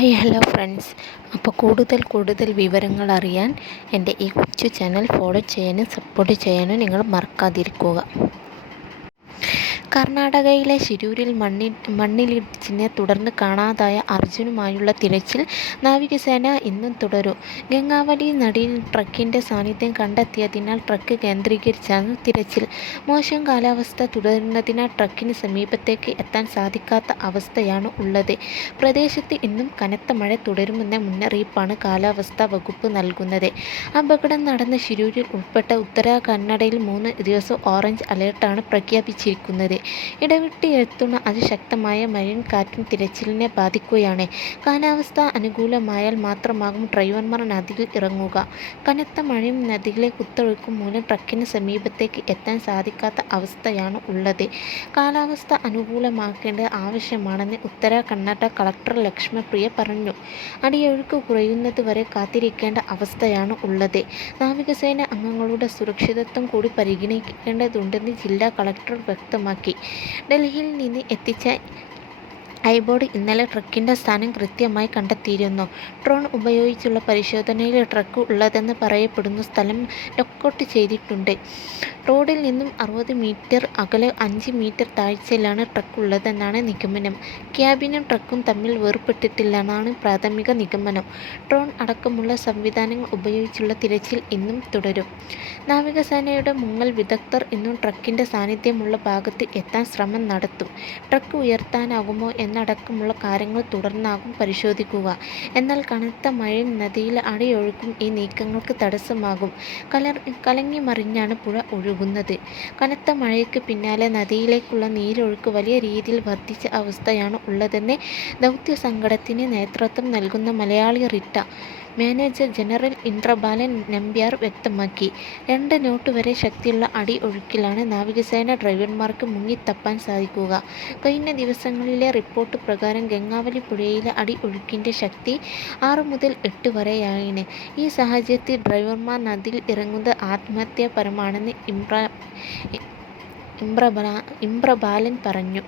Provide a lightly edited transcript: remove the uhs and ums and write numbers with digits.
Hi hello friends. അപ്പോൾ കൂടുതൽ വിവരങ്ങൾ അറിയാൻ എൻ്റെ ഈ കൊച്ചു ചാനൽ ഫോളോ ചെയ്യാനും സപ്പോർട്ട് ചെയ്യാനും നിങ്ങൾ മറക്കാതിരിക്കുക. കർണാടകയിലെ ശിരൂരിൽ മണ്ണിലിടിച്ചിനെ തുടർന്ന് കാണാതായ അർജുനുമായുള്ള തിരച്ചിൽ നാവികസേന ഇന്നും തുടരും. ഗംഗാവലി നദിയിൽ ട്രക്കിൻ്റെ സാന്നിധ്യം കണ്ടെത്തിയതിനാൽ ട്രക്ക് കേന്ദ്രീകരിച്ചാണ് തിരച്ചിൽ. മോശം കാലാവസ്ഥ തുടരുന്നതിനാൽ ട്രക്കിന് സമീപത്തേക്ക് എത്താൻ സാധിക്കാത്ത അവസ്ഥയാണ് ഉള്ളത്. പ്രദേശത്ത് ഇന്നും കനത്ത മഴ തുടരുമെന്ന മുന്നറിയിപ്പാണ് കാലാവസ്ഥാ വകുപ്പ് നൽകുന്നത്. അപകടം നടന്ന ശിരൂരിൽ ഉൾപ്പെട്ട ഉത്തര കന്നഡയിൽ 3 ദിവസം ഓറഞ്ച് അലേർട്ടാണ് പ്രഖ്യാപിച്ചിരിക്കുന്നത്. ഇടവിട്ട് എത്തുന്ന അതിശക്തമായ മഴയും കാറ്റും തിരച്ചിലിനെ ബാധിക്കുകയാണ്. കാലാവസ്ഥ അനുകൂലമായാൽ മാത്രമാകും ഡ്രൈവർമാർ നദിയിൽ ഇറങ്ങുക. കനത്ത മഴയും നദിയിലെ കുത്തൊഴുക്കും മൂലം ട്രക്കിന് സമീപത്തേക്ക് എത്താൻ സാധിക്കാത്ത അവസ്ഥയാണ് ഉള്ളത്. കാലാവസ്ഥ അനുകൂലമാക്കേണ്ടത് ആവശ്യമാണെന്ന് ഉത്തര കന്നഡ കളക്ടർ ലക്ഷ്മപ്രിയ പറഞ്ഞു. അടിയൊഴുക്ക് കുറയുന്നത് വരെ കാത്തിരിക്കേണ്ട അവസ്ഥയാണ് ഉള്ളത്. നാവികസേന അംഗങ്ങളുടെ സുരക്ഷിതത്വം കൂടി പരിഗണിക്കേണ്ടതുണ്ടെന്ന് ജില്ലാ കളക്ടർ വ്യക്തമാക്കി. ഡൽഹിയിൽ നിന്ന് എത്തിച്ച ഐബോർഡ് ഇന്നലെ ട്രക്കിൻ്റെ സ്ഥാനം കൃത്യമായി കണ്ടെത്തിയിരുന്നു. ഡ്രോൺ ഉപയോഗിച്ചുള്ള പരിശോധനയിൽ ട്രക്ക് ഉള്ളതെന്ന് പറയപ്പെടുന്ന സ്ഥലം ലൊക്കേറ്റ് ചെയ്തിട്ടുണ്ട്. റോഡിൽ നിന്നും 60 മീറ്റർ അകലെ 5 മീറ്റർ താഴ്ചയിലാണ് ട്രക്ക് ഉള്ളതെന്നാണ് നിഗമനം. ക്യാബിനും ട്രക്കും തമ്മിൽ വേർപെട്ടിട്ടില്ലെന്നാണ് പ്രാഥമിക നിഗമനം. ഡ്രോൺ അടക്കമുള്ള സംവിധാനങ്ങൾ ഉപയോഗിച്ചുള്ള തിരച്ചിൽ ഇന്നും തുടരും. നാവികസേനയുടെ മുങ്ങൽ വിദഗ്ധർ ഇന്നും ട്രക്കിൻ്റെ സാന്നിധ്യമുള്ള ഭാഗത്ത് എത്താൻ ശ്രമം നടത്തും. ട്രക്ക് ഉയർത്താനാകുമോ എന്നടക്കമുള്ള കാര്യങ്ങൾ തുടർന്നാകും പരിശോധിക്കുക. എന്നാൽ കനത്ത മഴയും നദിയിലെ അടിയൊഴുക്കും ഈ നീക്കങ്ങൾക്ക് തടസ്സമാകും. കലങ്ങിമറിഞ്ഞാണ് പുഴ ഒഴുകുന്നത്. കനത്ത മഴയ്ക്ക് പിന്നാലെ നദിയിലേക്കുള്ള നീരൊഴുക്ക് വലിയ രീതിയിൽ വർദ്ധിച്ച അവസ്ഥയാണ് ഉള്ളതെന്ന് ദൗത്യസംഘത്തിന് നേതൃത്വം നൽകുന്ന മലയാളി റിട്ട മാനേജർ ജനറൽ ഇന്ദ്രബാലൻ നമ്പ്യാർ വ്യക്തമാക്കി. 2 നോട്ട് വരെ ശക്തിയുള്ള അടി ഒഴുക്കിലാണ് നാവികസേന ഡ്രൈവർമാർക്ക് മുങ്ങിത്തപ്പാൻ സാധിക്കുക. കഴിഞ്ഞ ദിവസങ്ങളിലെ റിപ്പോർട്ട് പ്രകാരം ഗംഗാവലി പുഴയിലെ അടി ഒഴുക്കിൻ്റെ ശക്തി 6 മുതൽ 8 വരെയാണ്. ഈ സാഹചര്യത്തിൽ ഡ്രൈവർമാർ നദിയിൽ ഇറങ്ങുന്നത് ആത്മഹത്യാപരമാണെന്ന് ഇമ്രബാലൻ പറഞ്ഞു.